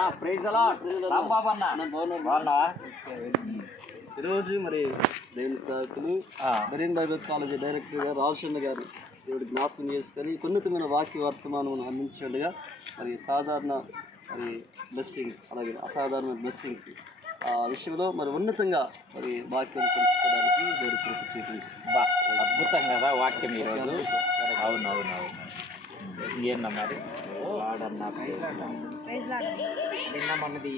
అన్న ప్రైజ్ అలా రాంబాబు అన్న బాగున్నావా? ఈరోజు మరి దేవుని సేవకులు మెరీన్ బైబిల్ కాలేజీ డైరెక్టర్ గారు రాజశేఖర్ గారు దేవుడి జ్ఞాపకం చేసుకొని ఉన్నతమైన వాక్య వర్తమానం అందించగా మరి సాధారణ మరి బ్లెస్సింగ్స్ అలాగే అసాధారణ బ్లెస్సింగ్స్ ఆ విషయంలో మరి ఉన్నతంగా మరి వాక్యం తెలుసుకోవడానికి దేవుడి కృప చూపించారు. అద్భుతం కదా వాక్యం ఈరోజు. అవునవునవును. ఇంకేనా మరి నిన్న మనది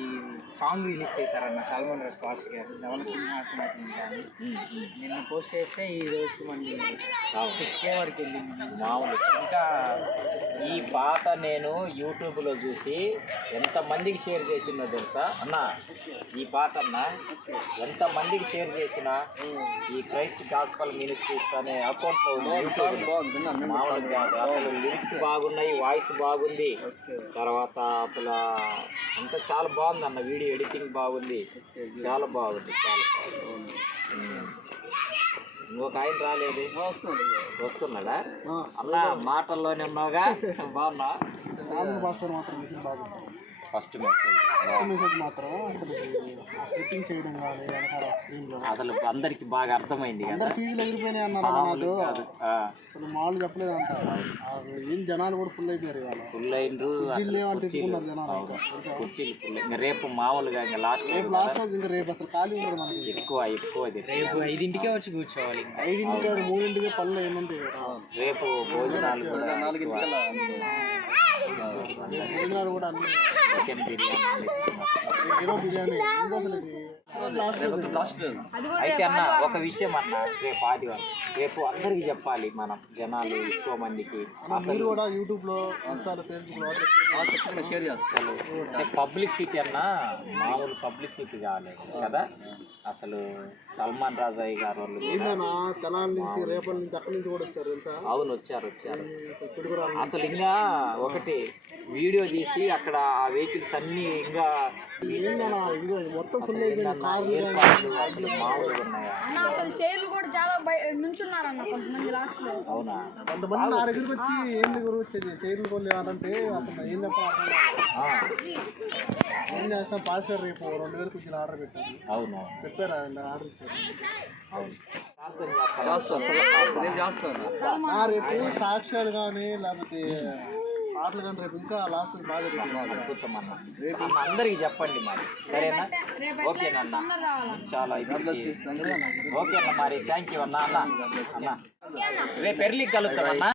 సాంగ్ రిలీజ్ చేశారన్న సల్మాన్ రష్ పాస్ గారు ధవల సింహాసనం కానీ నిన్న పోస్ట్ చేస్తే ఈ రోజుకి మంది 6K వరకు వెళ్ళింది. మామూలు ఇంకా ఈ పాట నేను యూట్యూబ్లో చూసి ఎంతమందికి షేర్ చేసిందో తెలుసా అన్న? ఈ పాట అన్న ఎంతమందికి షేర్ చేసినా ఈ క్రైస్ట్ గాస్పల్ మినిస్ట్రీస్ అనే అకౌంట్లో మామూలు కాదు. అసలు లిరిక్స్ బాగున్నాయి, వాయిస్ బాగుంది, తర్వాత అసలు అంతా చాలా బాగుంది అన్న. వీడియో ఎడిటింగ్ బాగుంది, చాలా బాగుంది, చాలా బాగుంది. ఇంకొక ఆయన రాలేదు, వస్తున్నాడా అన్న? మాటల్లోనే ఉన్నావుగా, బాగున్నా? ఫస్ట్ మెసేజ్ మాత్రం ఫిట్టింగ్ చేయడం కానీ అసలు అందరికి బాగా అర్థమైంది కదా. ఫీజులు ఎగిరిపోయినాయి అన్నారు నాకు. అసలు మామూలు చెప్పలేదు అంట. ఏం జనాలు కూడా ఫుల్ అయిపోయారు, ఫుల్ అయినరు. కుర్చీలు ఫుల్. ఇంకా రేపు మామూలుగా ఇంకా లాస్ట్ ఇంకా రేపు అసలు ఖాళీ ఉండదు మనకి. ఎక్కువ రేపు 5ంటికే వచ్చి కూర్చోవాలి. 5ంటికి 3ంటికి పనులు ఏమంటే రేపు భోజనాలు కూడా 4ంటికల్లా భోజనాలు కూడా అన్ని చికెన్ బిర్యానీ. అయితే అన్న ఒక విషయం అన్న, రేపు ఆదివారం, రేపు అందరికి చెప్పాలి మనం, జనాలు ఎక్కువ మందికి. అసలు కూడా యూట్యూబ్లో షేర్ చేస్తారు. పబ్లిసిటీ అన్న, మామూలు పబ్లిసిటీ కాలేదు కదా. అసలు సల్మాన్ రాజయ్య గారు వాళ్ళు తెనాల నుంచి రేపటి నుంచి అక్కడి నుంచి కూడా వచ్చారు తెలుసా? అవును, వచ్చారు. అసలు ఇంకా ఒకటి వీడియో తీసి అక్కడ ఆ వెహికల్స్ అన్ని ఇంకా మొత్తం ఫుల్ అసలు మామూలుగా ఉన్నాయా? అవునా? కొంతమంది నా దగ్గరికి వచ్చి ఏం దగ్గర వచ్చేది చైర్లు కొనేవారంటే అసలు ఏం చెప్పాలి, ఏం చేస్తాం పాస్ గారు రేపు 2000 కొంచెం ఆర్డర్ పెట్టారు. అవును, చెప్పారా? ఆర్డర్ ఇచ్చారు. రేపు సాక్ష్యాలు కానీ లేకపోతే పాటలు కానీ రేపు ఇంకా లాస్ట్ బాగా అద్భుతం అన్న. అందరికి చెప్పండి మరి, సరేనా? ఓకేనన్నా, చాలా ఓకేనా మరి. థ్యాంక్ యూ అన్న. అన్న రేపు ఎర్లీ కలుద్దామన్నా.